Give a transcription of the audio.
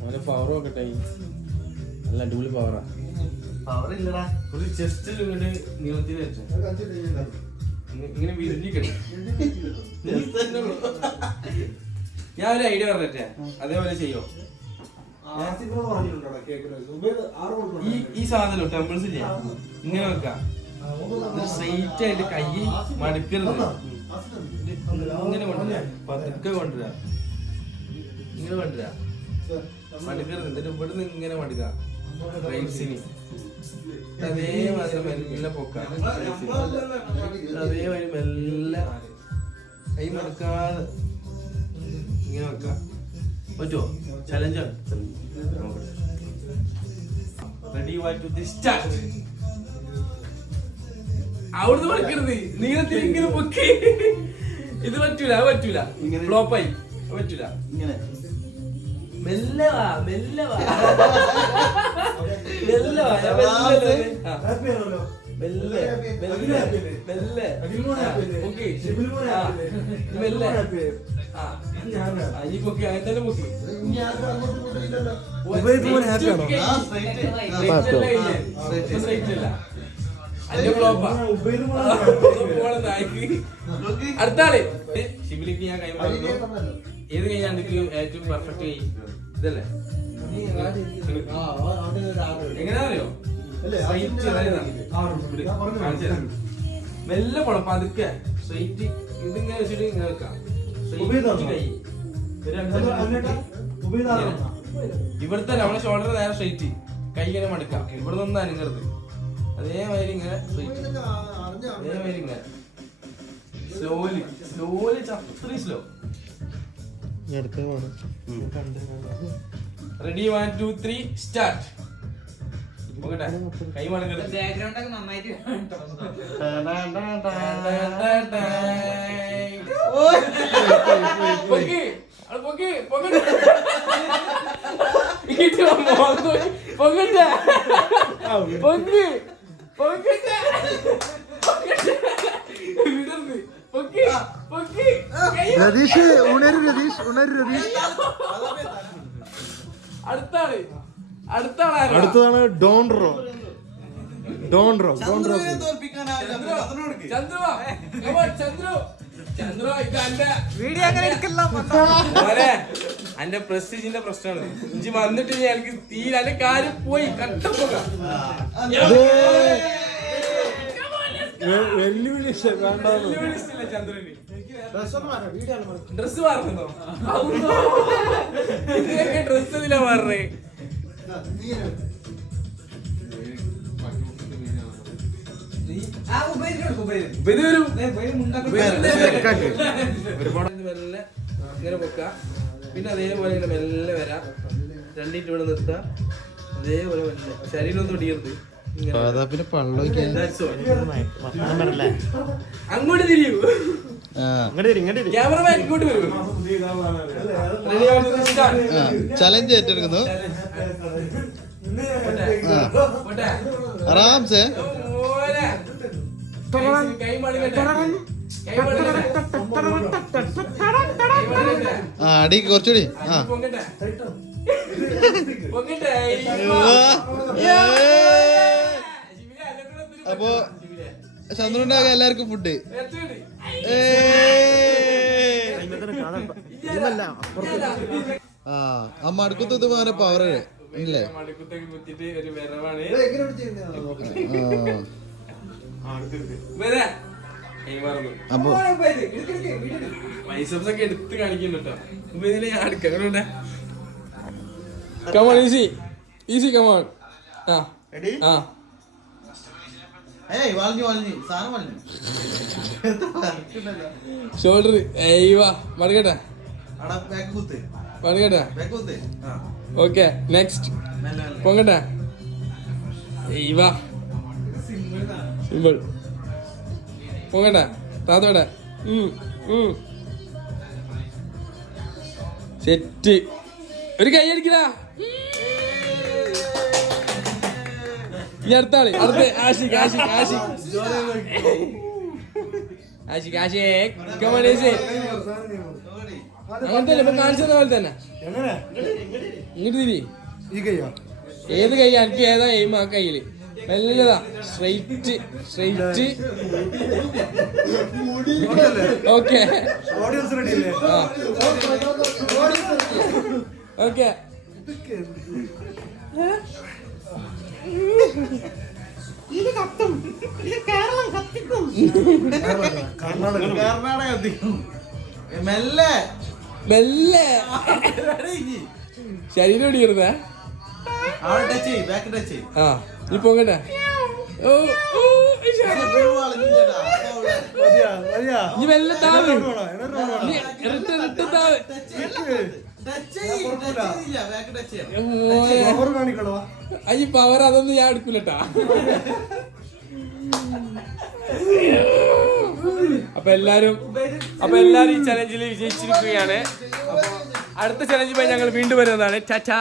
അവന് പവർ നോക്കട്ടെ. നല്ല അടിപൊളി പവറാ. പവർ ഇല്ലടാ. ഒരു ചെസ്റ്റിൽ ഇങ്ങോട്ട് നീളത്തിൽ വെച്ചു ഇങ്ങനെ വിരിഞ്ഞിക്കട്ടെ. ഞാൻ ഒരു ഐഡിയ പറഞ്ഞേ, അതേപോലെ ചെയ്യോ? ഈ സാധനം ടെമ്പിൾസ് ഇല്ലേ, ഇങ്ങനെ വെക്കാം. സ്ട്രെയിറ്റ് ആയിട്ട് കൈ മടുക്കരുത്. ഇങ്ങനെ കൊണ്ടുവരാ, പതുക്കെ കൊണ്ടുവരാ, ഇങ്ങനെ കൊണ്ടുവരാ, മടുക്കരുത്. എന്നിട്ട് ഇവിടുന്ന് ഇങ്ങനെ മടുക്കാം. റൈറ്റ്സിന് അതേമാതിരി മെല്ലെ പൊക്കാം. അതേമാതിരി മെല്ലെ കൈ മടുക്കാതെ ഇങ്ങനെ വെക്കാം. പറ്റുമോ? ചലഞ്ചാണ്. Ready, 1 2 3 start. അവിടുന്ന് മടുക്കരുത്, നീളത്തിൽ ഇങ്ങനെ പൊക്കി. ഇത് പറ്റൂല, അത് പറ്റൂല, ഫ്ലോപ്പായി പറ്റൂല. ഇങ്ങനെ മെല്ലെ വാ, മെല്ലെ വാ, മെല്ലെ വാ. മെല്ലെ മെല്ലെ മെല്ലെ പൊക്കി. മെല്ലെ ഈ പൊക്കി, അങ്ങനെ തന്നെ പൊക്കി. അടുത്ത ആള് ശിബിലിക്ക് ഞാൻ കൈ പറഞ്ഞു. ഏത് കഴിഞ്ഞാൽ എനിക്ക് ഏറ്റവും പെർഫെക്റ്റ് കൈ ഇതല്ലേ? എങ്ങനെയാണെന്നറിയോ? മെല്ലെ പോണം, പതുക്കെ സ്ട്രൈറ്റ്. ഇതിങ്ങനെ വെച്ചിട്ട് ഇങ്ങനെ വെക്കാം. കൈ ഇവിടുത്തെ നമ്മളെ ഷോൾഡർ നേരെ സ്ട്രൈറ്റ്, കൈ ഇങ്ങനെ മടുക്കാം. ഇവിടെ നിന്ന് അനങ്ങരുത്. അതേമാതിരി ഇങ്ങനെ സ്ട്രൈറ്റ്, അതേമാതിരി ഇങ്ങനെ സ്ലോലി സ്ലോലി, അത്രയും സ്ലോ. Ready, 1 2 3 start. കൈ മടങ്ങരുത്. രതീഷ് ഉണരു, രതീഷ് ഉണരു, രതീഷ്. അടുത്തതാണ് ഡോൺറോ. ഡോൺറോ ഡോൺറോ അന്റെ പ്രസ്റ്റീജിന്റെ പ്രശ്നമാണ്. ഇഞ്ചി വന്നിട്ട് എനിക്ക് തീരെ എന്റെ കാര്യം പോയി കട്ടപ്പോകാം. ചന്ദ്രന് ഡ്രസ് മാറുന്നോ? ഡ്രസ് ഇതിലാ മാറേ. മെല്ലെ ഇങ്ങനെ പൊക്ക. പിന്നെ അതേപോലെ ഇങ്ങനെ മെല്ലെ വരാം. രണ്ടിട്ട് ഇവിടെ നിർത്താം. അതേപോലെ മെല്ലെ ശരീരം ഒന്നും ഒടിയരുത്. അങ്ങോട്ട് തിരിയൂ. ക്യാമറമാൻ ഇങ്ങോട്ട് വരൂ. ചലഞ്ച് ഏറ്റെടുക്കുന്നു. ആറാംസേ അടി കുറച്ചുകൂടി. അപ്പൊ ചന്ദ്രനുണ്ടാകാം എല്ലാവർക്കും ഫുഡ്. ആ മടുക്കത്ത് മോനെ പവർ അല്ലേ? അപ്പൊ ബൈസെപ്സൊക്കെ എടുത്ത് കാണിക്കുന്നുട്ടോ. ഇതിനെ ഞാൻ എടുക്കാം. Come on, easy easy, come on. ആ ഷോൾഡർ മടക്കട്ടെ, മടക്കട്ടെ. ഓക്കെ, നെക്സ്റ്റ് പൊങ്ങട്ടെ. സിമ്പിൾ പൊങ്ങട്ടെ. താത്തോടെ സെറ്റ്. ഒരു കൈ അടിക്കടാ. ഈ അടുത്താള് അടുത്ത ആഷിഖ് ആഷിഖ് ആഷിഖ് ആഷിഖ് ആഷിഖ് കമോൺ ഈസി. അങ്ങനത്തെ ഇപ്പൊ കാണിച്ചത് പോലെ തന്നെ ഇങ്ങോട്ട് തിരി. ഈ കയ്യാ ഏത് കൈ എനിക്ക് ഏതാ എയിം ആ കയ്യില് മെല്ലതാ straight straight. Okay audience ready അല്ലേ? ഓക്കെ കർണാടക മെല്ലെ മെല്ലെ ശരീരം ഓടിയിരുന്നേ. ആ ഇപ്പൊ ഇങ്ങട്ടെ. ഓ ഓ ഇനി മെല്ലെ താവ്. താവ് അയ്യ പവർ അതൊന്നും ഞാൻ എടുക്കൂലട്ടാ. അപ്പൊ എല്ലാരും ഈ ചലഞ്ചിൽ വിജയിച്ചിരിക്കുകയാണ്. അപ്പൊ അടുത്ത ചലഞ്ചുമായി ഞങ്ങൾ വീണ്ടും വരുന്നതാണ്. ടാറ്റാ.